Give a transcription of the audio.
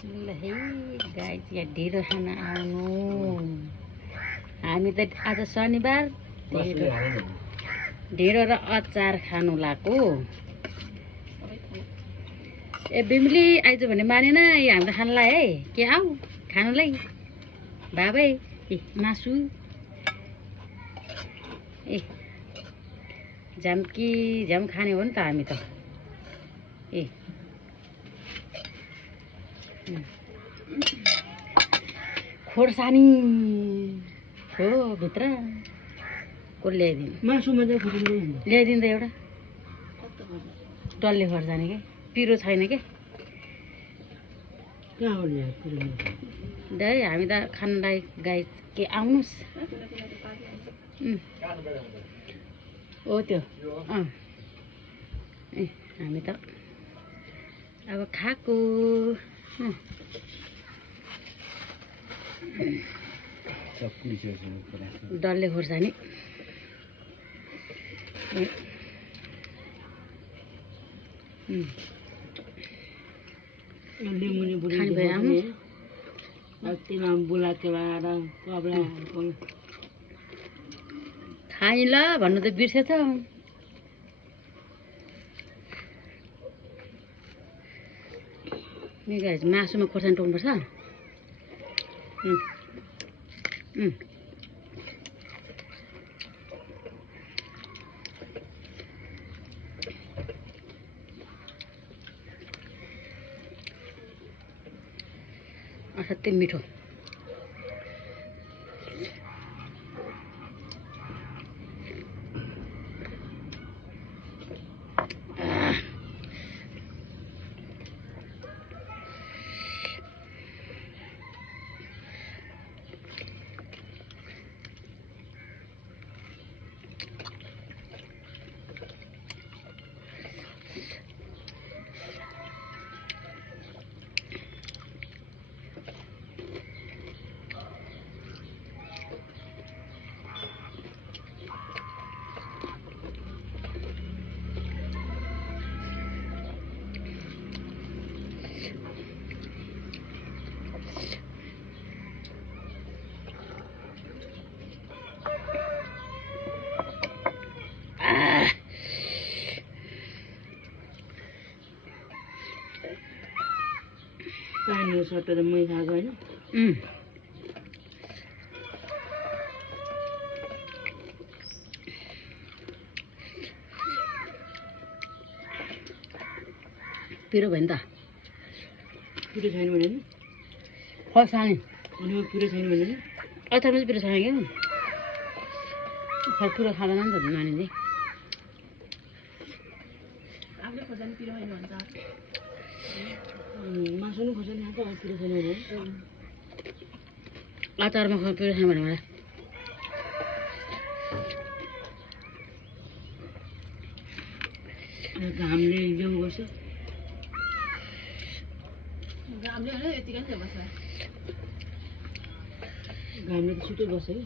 ल है गाइस यहाँ ढिँडो खान आउनु। हामी त आज शनिबार ढिँडो र अचार खानु लाग्यो। ए बिमली आइज भने मानेन, हामी त खानलाई है। के आऊ खानुलाई बाबै ए मासु ए झ्याम्की झ्याम खाने हो नि त हामी त। ए खोर्सानी हो भित्र को ल्याइदिनु मासुमा चाहिँ ल्याइदिनु त एउटा डल्ले खोर्सानी के पिरो छैन के दाइ हामी त खानलाई गाई के आउनुहोस्। ओ त्यो ए हामी त अब खाएको डल्ले खोर्सानी खाइ ल भन्नु त बिर्सेछ। मासुमा खोर्सानी टोक्नुपर्छ। असाध्यै मिठो। पानी सटेर मै खाएको होइन। पिरो भयो नि त। पिरो छैन भने खोर्सानी पिरो छैन भने अचारमा चाहिँ पिरो छैन क्या पिरो खाँदैन नि त नानीले। मासु नि खोर्सानी खान्छ पिरो छैन भने अचारमा पिरो छैन भने मलाई घामले ल्याउ गर्छ। घामले त छिटो बस्छ कि